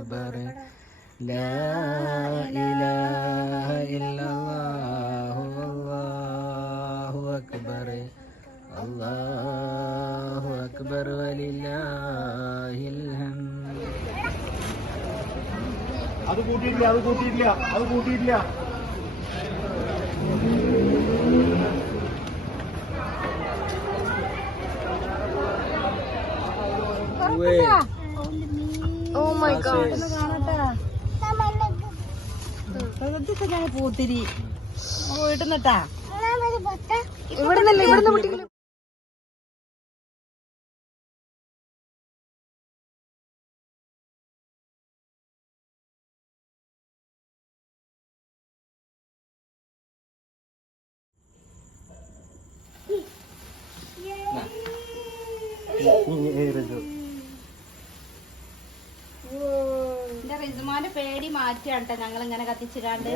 أكبر لا إله إلا الله والله أكبر الله أكبر ولله الحمد. അത് കൂട്ടിയിട്ടില്ല. Oh my god. ഞാൻ പൂത്തിരി വീട്ടിന്നിട്ടാ ഇവിടുന്ന് പൊട്ടിക്കല്. എന്റെ റിസുമാന്റെ പേടി മാറ്റിയാണ്ട്ട്ടോ ഞങ്ങൾ ഇങ്ങനെ കത്തിച്ചിടാണ്ട്.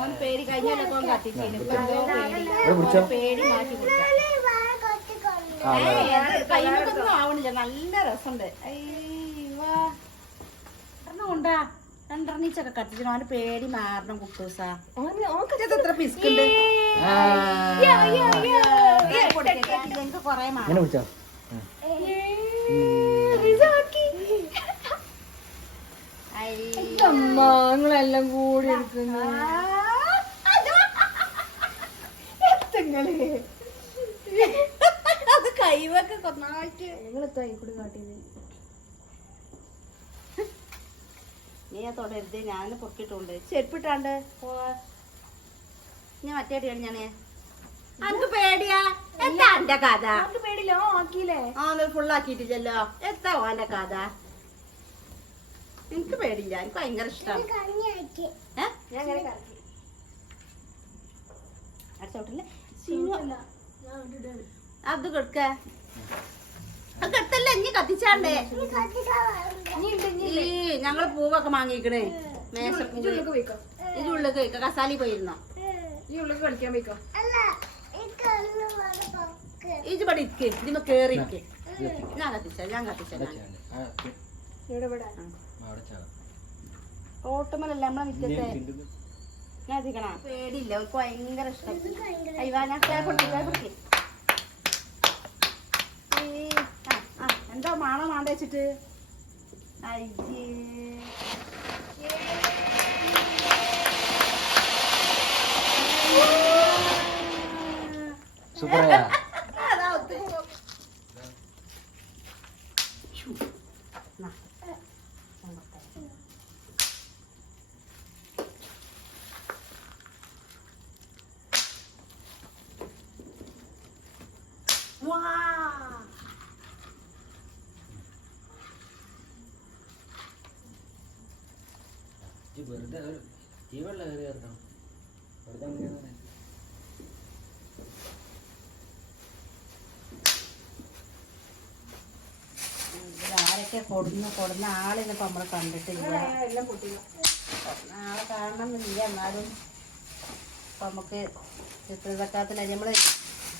ഓൻ പേടി കഴിഞ്ഞാലൊക്കെ ഓൻ കത്തിച്ചില്ല. പേടി മാറ്റി കൈമൊന്നും ആവണില്ല. നല്ല രസമുണ്ട്. കൊണ്ടാ രണ്ടെണ്ണീച്ചൊക്കെ കത്തിച്ചിട്ട് അവന്റെ പേടി മാറണം കുട്ടൂസാ. എത്ര പിസ്കുണ്ട് എനിക്ക് കൊറേ മാറും. നിങ്ങളെല്ലാം കൂടി എടുക്കുന്നു. അത് കൈവൊക്കെ കൊന്നായിട്ട് നിങ്ങളെത്താ കൂടി കാട്ടിയത്. നീ തൊടരുത്. ഞാൻ പൊക്കിട്ടുണ്ട് ചെരുപ്പിട്ടാണ്ട് പോവാ. ഞാൻ മറ്റേടിയാണ് ഞാന്. അനക്ക് പേടിയാ? എന്താ എന്റെ കഥ? പേടിയില്ല ആക്കിയില്ലേ? ഫുള്ളാക്കിട്ടില്ലല്ലോ. എത്താ ഓന്റെ കഥ? എനിക്ക് പേടിയില്ല. എനിക്ക് ഭയങ്കര ഇഷ്ടമാണ്. അത് കൊടുക്ക കെട്ടല്ലേ ഇനി കത്തിച്ചാണ്ടേ. ഞങ്ങള് പൂവൊക്കെ വാങ്ങിക്കണേ. മേശപ്പൂവ് ഇത് ഉള്ളിൽ കഴിക്ക. കസാലി പോയിരുന്നോ? ഈ ഉള്ളിൽ കളിക്കാൻ പോയിക്കോ. ഇത് ഇവിടെ ഇരിക്ക്. ഇതിന് കേറിയിരിക്ക്. ഞാൻ കത്തിച്ച ഓട്ടമല്ല നമ്മളെ മിറ്റത്തെ ഞാൻ എത്തിക്കണ. പേടിയില്ല. അവർക്ക് ഭയങ്കര ഇഷ്ടം. അയ്യോ ഞാൻ പൊട്ടി എന്താ മാണ മാണ്ട വെച്ചിട്ട് സൂപ്പറാ. വെറുതെ ഈ വെള്ളം കയറി ഇറക്കണം. ആരൊക്കെ കൊടുന്ന ആളിന്നിപ്പോ നമ്മള് കണ്ടിട്ടില്ല. ആളെ കാണണമെന്നില്ല. എന്നാലും ഇപ്പൊ നമുക്ക് ചിത്രസക്കാത്തിന് നമ്മള്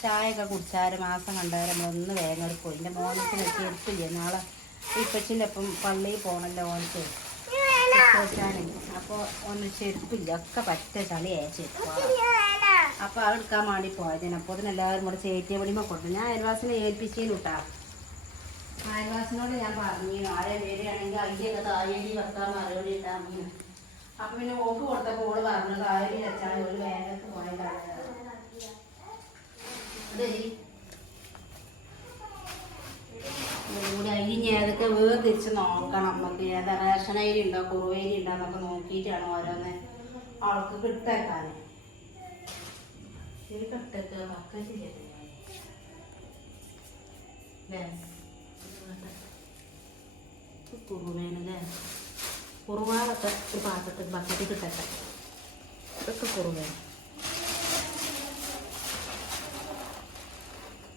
ചായയൊക്കെ കുടിച്ചാല് മാസം കണ്ടാലും നമ്മളൊന്ന് വേഗം പോയി. എൻ്റെ മോനത്തിന് ചെരുപ്പില്ല. നാളെ ഇപ്പച്ചിൻ്റെ ഒപ്പം പള്ളിയിൽ പോകണല്ലോ ഓനക്ക് വെച്ചാണ്. അപ്പോൾ ഓന് ചെരുപ്പില്ല. ഒക്കെ പറ്റ ചളിയായ ചെരുപ്പാണ്. അപ്പോൾ അത് എടുക്കാൻ വേണ്ടി പോയതിന്. അപ്പോൾ അതിനെല്ലാവരും കൂടെ ചേറ്റിയ പണിമ കൊടുത്തു. ഞാൻ അയൽവാസിനെ ഏൽപ്പിച്ചേനും കേട്ടാ. അയൽവാസിനോട് ഞാൻ പറഞ്ഞു ആരെ വരികയാണെങ്കിൽ അതിൻ്റെയൊക്കെ താഴേടി വെക്കാൻ മറുപടി ഉണ്ടാകുന്നു. അപ്പം പിന്നെ ഓക്ക് കൊടുത്തപ്പോൾ ഓള് പറഞ്ഞു താഴേടി വെച്ചാൽ ഒരു വേഗത്ത് പോയതാണ്. കൂടി അരിഞ്ഞ് അതൊക്കെ വേർതിരിച്ച് നോക്കണം. നമുക്ക് ഏതാ റേഷൻ അരി ഉണ്ടോ കുറുവരി ഉണ്ടോ എന്നൊക്കെ നോക്കിയിട്ടാണ് ഓരോന്ന് ആൾക്ക് കിട്ടേക്കാൻ. കുറുവേനല്ലേ? കുറുവാളൊക്കെ ഒരു പാത്രത്തിൽ ബക്കറ്റിൽ കിട്ടട്ടെ. ഇതൊക്കെ കുറുവേ.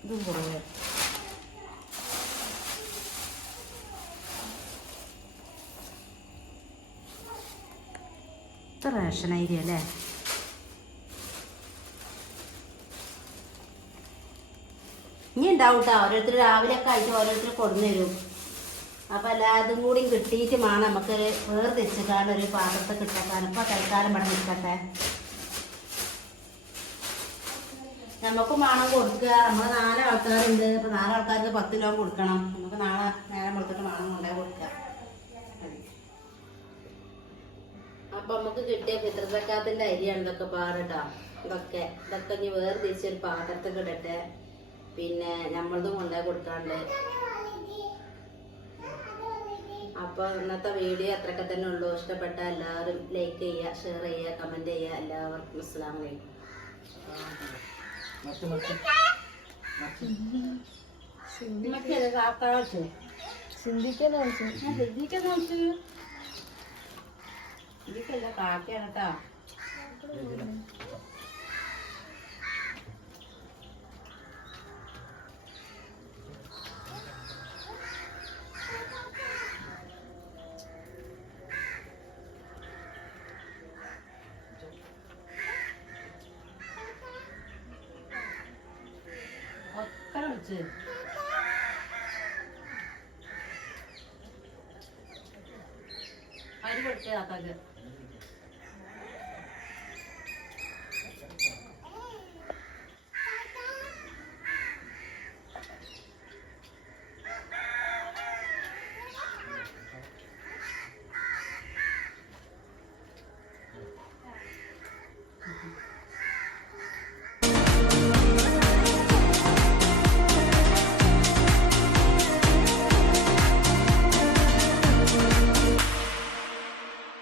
ഇതും കുറുവേ. റേഷൻ അരി അല്ലേ? ഇനി ഉണ്ടാവും കേട്ടോ. ഓരോരുത്തർ രാവിലെ ഒക്കെ ആയിട്ട് ഓരോരുത്തർ കൊടുന്നു തരും. അപ്പം എല്ലാതും കൂടി കിട്ടിയിട്ട് വേണം നമുക്ക് വേർതിരിച്ചിട്ടാണ് ഒരു പാത്രത്തിൽ കിട്ടാൻ. ഇപ്പം തൽക്കാലം ഇവിടെ നിൽക്കട്ടെ. നമുക്കും വേണം കൊടുക്കുക. നമ്മൾ 4 ആൾക്കാരുണ്ട്. ഇപ്പം 4 ആൾക്കാർക്ക് 10 കിലോ കൊടുക്കണം. നമുക്ക് നാളെ നേരം കൊടുത്തിട്ട് വേണം കൊണ്ടുപോയി കൊടുക്കുക. അപ്പം നമുക്ക് കിട്ടിയ ഫിത്ർ സക്കാത്തിൻ്റെ അരിയാണ് ഇതൊക്കെ പാടട്ടോ. ഇതൊക്കെ ഇനി വേർതിരിച്ചൊരു പാത്രത്തിൽ ഇടട്ടെ. പിന്നെ നമ്മളതും കൊണ്ടുപോയി കൊടുക്കാണ്ട്. അപ്പോൾ ഇന്നത്തെ വീഡിയോ അത്രയൊക്കെ തന്നെ ഉള്ളൂ. ഇഷ്ടപ്പെട്ട എല്ലാവരും ലൈക്ക് ചെയ്യുക, ഷെയർ ചെയ്യുക, കമൻറ്റ് ചെയ്യുക. എല്ലാവർക്കും അസ്സലാമു അലൈക്കും. ഇതിക്കല്ല കാക്കയാണ് കേട്ടോ. അരി കൊടുക്കുക